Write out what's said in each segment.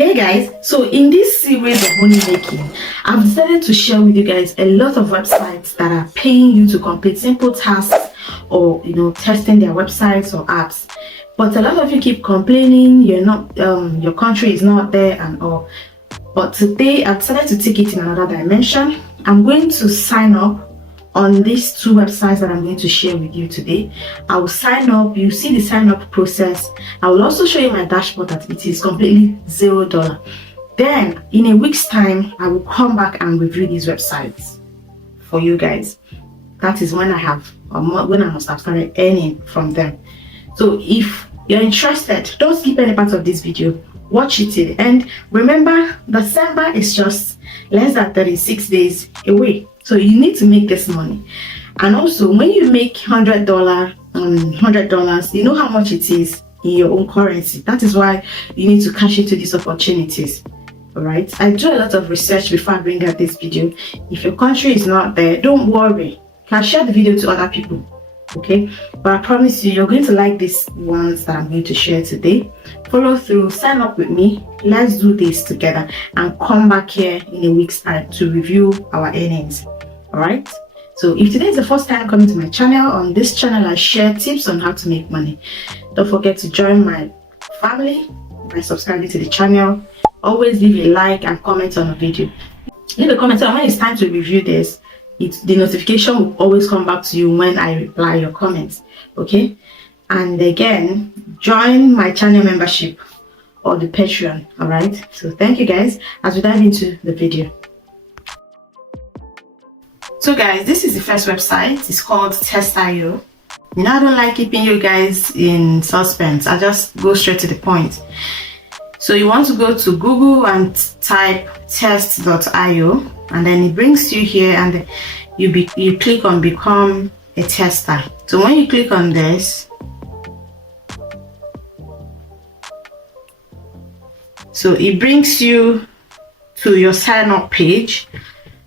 Hey guys, so in this series of money making, I've decided to share with you guys a lot of websites that are paying you to complete simple tasks or testing their websites or apps. But a lot of you keep complaining you're not your country is not there and all. But today I've decided to take it in another dimension. I'm going to sign up on these two websites that I'm going to share with you today. I will sign up. You see the sign up process. I will also show you my dashboard that it is completely $0. Then in a week's time, I will come back and review these websites for you guys. That is when I must have started earning from them. So if you're interested, don't skip any part of this video. Watch it till the end. Remember, December is just less than 36 days away. So you need to make this money. And also, when you make $100, you know how much it is in your own currency. That is why you need to cash into these opportunities. All right. I do a lot of research before I bring out this video. If your country is not there, don't worry. You can share the video to other people. Okay, but I promise you're going to like these ones that I'm going to share today. Follow through, sign up with me. Let's do this together and come back here in a week's time to review our earnings. All right, so if today is the first time coming to my channel, on this channel I share tips on how to make money. Don't forget to join my family by subscribing to the channel. Always leave a like and comment on the video. Leave a comment on when it's time to review this. The notification will always come back to you when I reply your comments. Okay, and again, join my channel membership or the Patreon. All right, so thank you guys as we dive into the video. So guys, this is the first website. It's called Testo. I don't like keeping you guys in suspense. I just go straight to the point. So you want to go to Google and type test.io, and then it brings you here, and you click on become a tester. So when you click on this, so it brings you to your sign up page.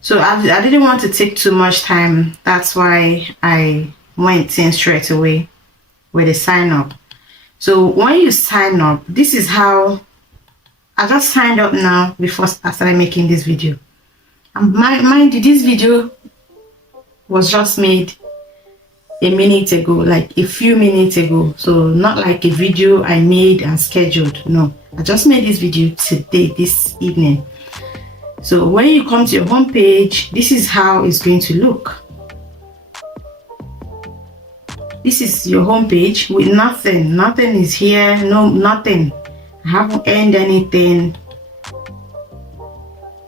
So I didn't want to take too much time. That's why I went in straight away with the sign up. So when you sign up, this is how I just signed up now before I started making this video. And mind you, this video was just made a minute ago, like a few minutes ago. So not like a video I made and scheduled. No, I just made this video today, this evening. So when you come to your home page, this is how it's going to look. This is your home page with nothing. Nothing is here. No, nothing. I haven't earned anything.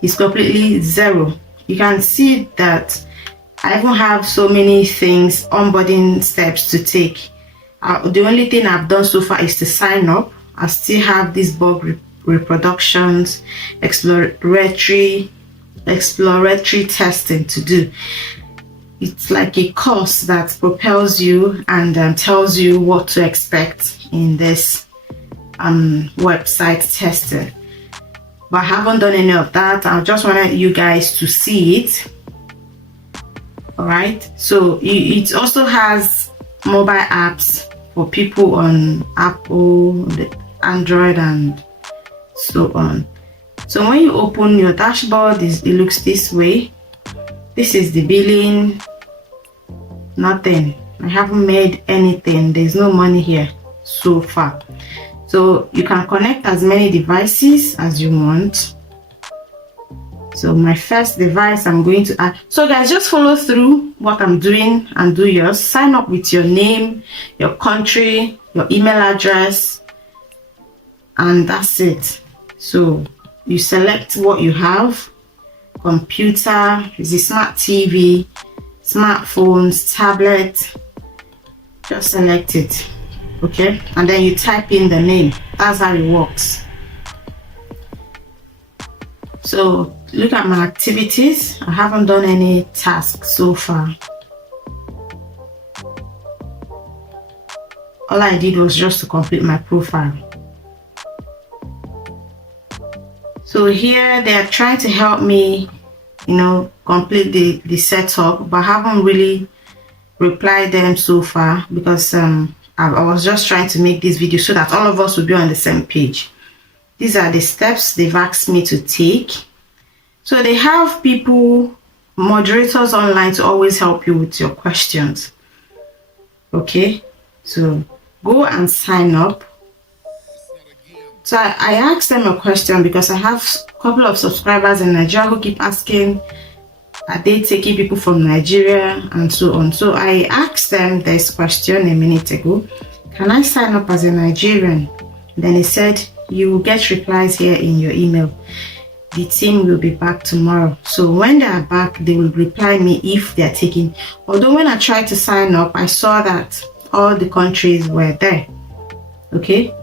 It's completely zero. You can see that I don't have so many things, onboarding steps to take. The only thing I've done so far is to sign up. I still have these bug reproductions, exploratory testing to do. It's like a course that propels you and tells you what to expect in this website testing. But I haven't done any of that. I just wanted you guys to see it. All right, so it also has mobile apps for people on Apple, Android, and so on. So when you open your dashboard, it looks this way. This is the billing. Nothing. I haven't made anything. There's no money here so far. So you can connect as many devices as you want. So my first device I'm going to add. So guys, just follow through what I'm doing and do yours. Sign up with your name, your country, your email address, and that's it. So you select what you have. Computer, is it smart TV, smartphones, tablet. Just select it. Okay, and then you type in the name. That's how it works. So look at my activities. I haven't done any tasks so far. All I did was just to complete my profile. So here they are trying to help me, complete the setup, but I haven't really replied them so far because I was just trying to make this video so that all of us will be on the same page. These are the steps they've asked me to take. So they have people, moderators online to always help you with your questions. Okay, so go and sign up. So I asked them a question because I have a couple of subscribers in Nigeria who keep asking, are they taking people from Nigeria and so on. So I asked them this question a minute ago. Can I sign up as a Nigerian? Then they said, you will get replies here in your email. The team will be back tomorrow. So when they are back, they will reply me if they are taking. Although when I tried to sign up, I saw that all the countries were there. Okay,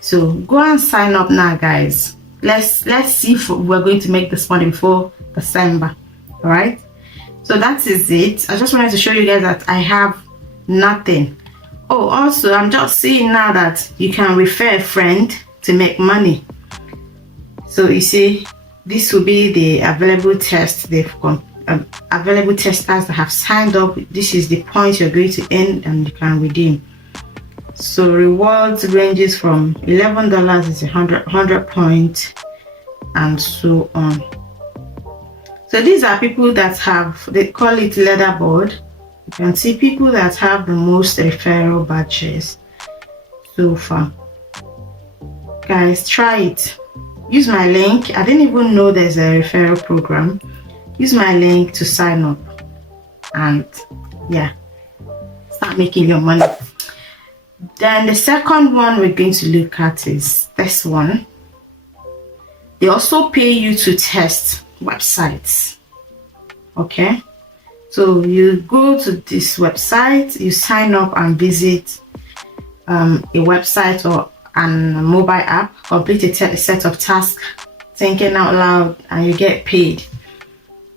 so go and sign up now, guys. Let's see if we're going to make this money before December. All right, so that is it. I just wanted to show you guys that I have nothing. Oh, also, I'm just seeing now that you can refer a friend to make money. So you see, this will be the available test. They've available testers that have signed up. This is the points you're going to earn and you can redeem. So rewards ranges from $11 is 100 points and so on. So these are people that have, they call it leaderboard. You can see people that have the most referral badges so far. Guys, try it. Use my link. I didn't even know there's a referral program. Use my link to sign up and yeah, start making your money. Then the second one we're going to look at is this one. They also pay you to test websites. Okay, so you go to this website, you sign up and visit a website or a mobile app, complete a set of tasks, thinking out loud, and you get paid.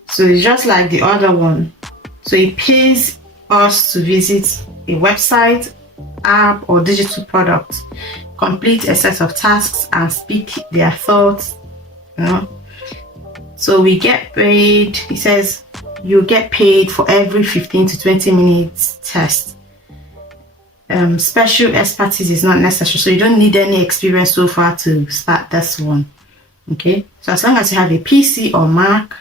So it's just like the other one. So it pays us to visit a website, app, or digital product, complete a set of tasks, and speak their thoughts. You know, so we get paid. It says you get paid for every 15 to 20 minutes test. Special expertise is not necessary, so you don't need any experience so far to start this one. Okay, so as long as you have a PC or Mac,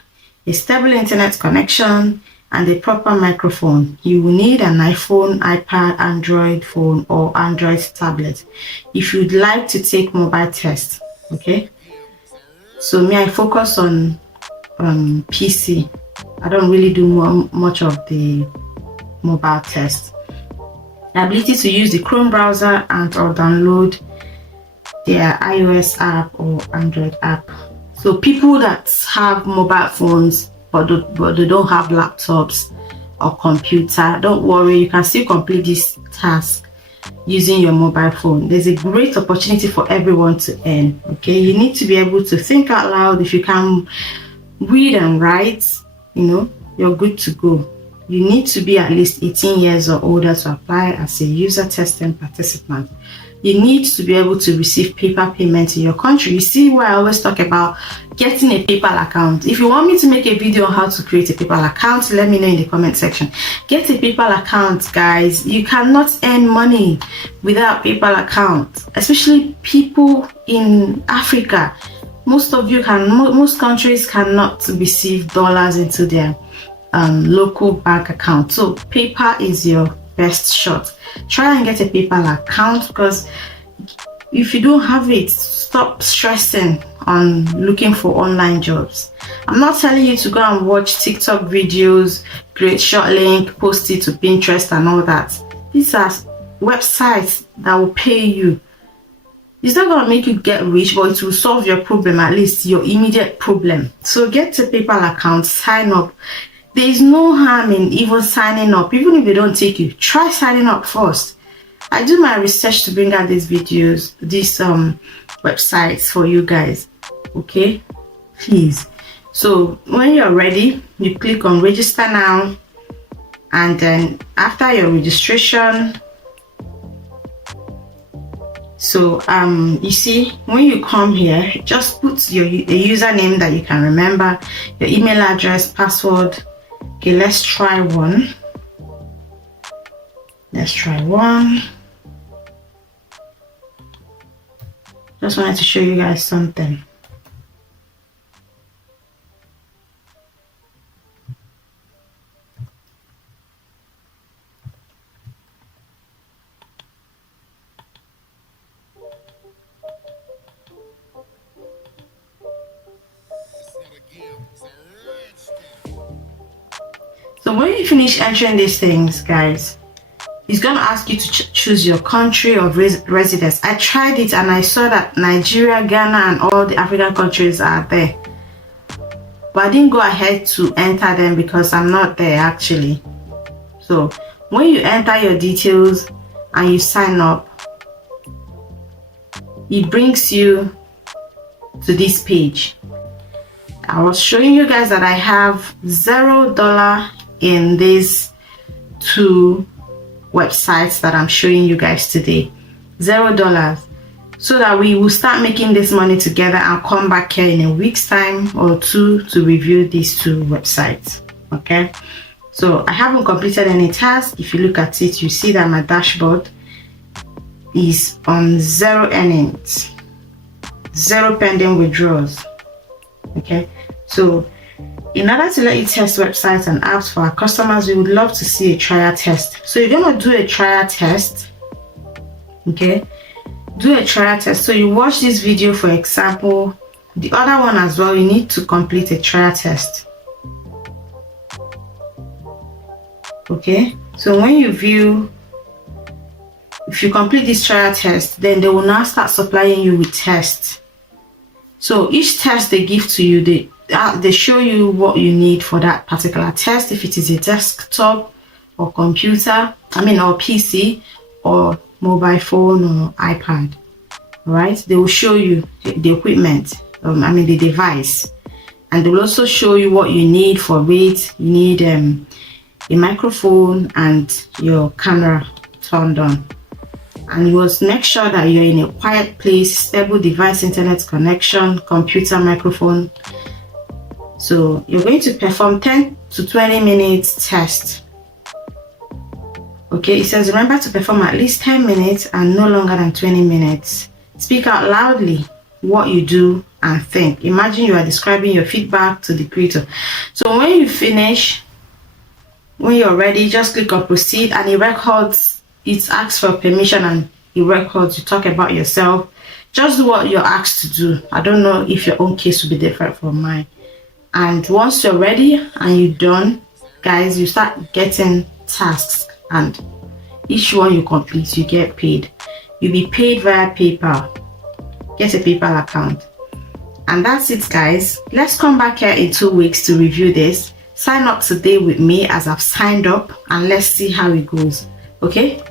a stable internet connection, and a proper microphone, you will need an iPhone, iPad, Android phone, or Android tablet if you'd like to take mobile tests. Okay, so me, I focus on PC. I don't really do much of the mobile test. The ability to use the Chrome browser and or download their iOS app or Android app. So people that have mobile phones but they don't have laptops or computer, don't worry, you can still complete this task using your mobile phone. There's a great opportunity for everyone to earn. Okay, you need to be able to think out loud. If you can read and write, you know, you're good to go. You need to be at least 18 years or older to apply as a user testing participant. You need to be able to receive paper payments in your country. You see why I always talk about getting a PayPal account. If you want me to make a video on how to create a PayPal account, let me know in the comment section. Get a PayPal account, guys. You cannot earn money without PayPal account, especially people in Africa. Most countries cannot receive dollars into their local bank account. So PayPal is your best shot. Try and get a PayPal account, because if you don't have it, stop stressing on looking for online jobs. I'm not telling you to go and watch TikTok videos, create short link, post it to Pinterest and all that. These are websites that will pay you. It's not going to make you get rich, but it will solve your problem, at least your immediate problem. So get a PayPal account, sign up. There is no harm in even signing up. Even if they don't take you, try signing up first. I do my research to bring out these videos, these websites for you guys. Okay, please. So when you're ready, you click on register now, and then after your registration, so you see, when you come here, just put your username that you can remember, your email address, password. Okay, let's try one. Just wanted to show you guys something. So when you finish entering these things, guys, it's going to ask you to choose your country of residence. I tried it and I saw that Nigeria, Ghana, and all the African countries are there. But I didn't go ahead to enter them because I'm not there actually. So when you enter your details and you sign up, it brings you to this page. I was showing you guys that I have $0 in these two websites that I'm showing you guys today. $0, so that we will start making this money together and come back here in a week's time or two to review these two websites. Okay, so I haven't completed any task. If you look at it, you see that my dashboard is on 0 earnings, 0 pending withdrawals. Okay, so in order to let you test websites and apps for our customers, we would love to see a trial test. So you're gonna do a trial test. Okay, do a trial test. So you watch this video, for example, the other one as well, you need to complete a trial test. Okay, so when you view, if you complete this trial test, then they will now start supplying you with tests. So each test they give to you, they show you what you need for that particular test. If it is a desktop or computer, or PC or mobile phone or iPad, all right, they will show you the equipment, the device, and they will also show you what you need for it. You need a microphone and your camera turned on. And you must make sure that you're in a quiet place, stable device, internet connection, computer, microphone. So you're going to perform 10 to 20 minutes test. Okay, it says remember to perform at least 10 minutes and no longer than 20 minutes. Speak out loudly what you do and think. Imagine you are describing your feedback to the creator. So when you finish, when you're ready, just click on proceed, and it records. It asks for permission and it records. You talk about yourself. Just do what you're asked to do. I don't know if your own case will be different from mine. And once you're ready and you're done, guys, you start getting tasks, and each one you complete, you get paid. You'll be paid via PayPal. Get a PayPal account. And that's it, guys. Let's come back here in 2 weeks to review this. Sign up today with me as I've signed up, and let's see how it goes. Okay,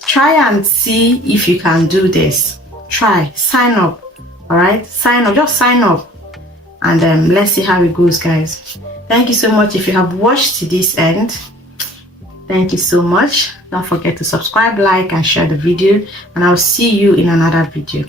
try and see if you can do this. Try, sign up. All right, sign up, just sign up, and let's see how it goes, guys. Thank you so much. If you have watched to this end, thank you so much. Don't forget to subscribe, like, and share the video, and I'll see you in another video.